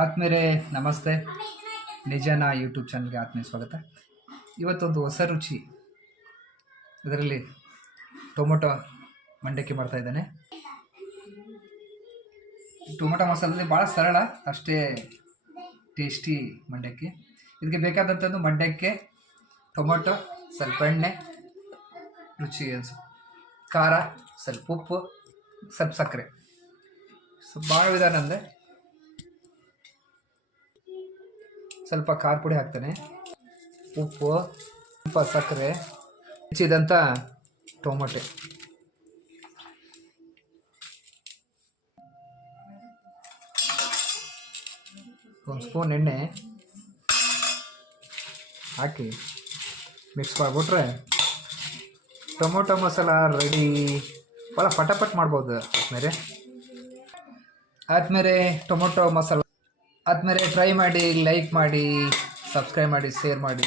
ಆತ್ಮೀಯರೇ ನಮಸ್ತೆ. ನಿಜನ ಯೂಟ್ಯೂಬ್ ಚಾನಲ್ಗೆ ಆತ್ಮೀಯ ಸ್ವಾಗತ. ಇವತ್ತೊಂದು ಹೊಸ ರುಚಿ, ಇದರಲ್ಲಿ ಟೊಮೊಟೊ ಮಂಡಕ್ಕಿ ಮಾಡ್ತಾ ಇದ್ದಾನೆ. ಟೊಮೊಟೊ ಮಸಾಲಲ್ಲಿ ಭಾಳ ಸರಳ, ಅಷ್ಟೇ ಟೇಸ್ಟಿ ಮಂಡಕ್ಕಿ. ಇದಕ್ಕೆ ಬೇಕಾದಂಥದ್ದು ಮಂಡಕ್ಕಿ, ಟೊಮೊಟೊ, ಸ್ವಲ್ಪ ಎಣ್ಣೆ, ರುಚಿಗೆ ಖಾರ, ಸ್ವಲ್ಪ ಉಪ್ಪು, ಸ್ವಲ್ಪ ಸಕ್ಕರೆ. ಭಾಳ ವಿಧಾನ ಅಂದರೆ ಸ್ವಲ್ಪ ಖಾರ ಪುಡಿ ಹಾಕ್ತಾನೆ, ಉಪ್ಪು, ಸ್ವಲ್ಪ ಸಕ್ಕರೆ, ಹೆಚ್ಚಿದಂಥ ಟೊಮೊಟೊ, ಒಂದು ಸ್ಪೂನ್ ಎಣ್ಣೆ ಹಾಕಿ ಮಿಕ್ಸ್ ಮಾಡಿಬಿಟ್ರೆ ಟೊಮೊಟೊ ಮಸಾಲ ರೆಡಿ. ಭಾಳ ಪಟಾಪಟ್ ಮಾಡ್ಬೋದು ಆದ್ಮೇಲೆ ಟೊಮೊಟೊ ಮಸಾಲ ಆದಮೇಲೆ ಟ್ರೈ ಮಾಡಿ, ಲೈಕ್ ಮಾಡಿ, ಸಬ್ಸ್ಕ್ರೈಬ್ ಮಾಡಿ, ಶೇರ್ ಮಾಡಿ.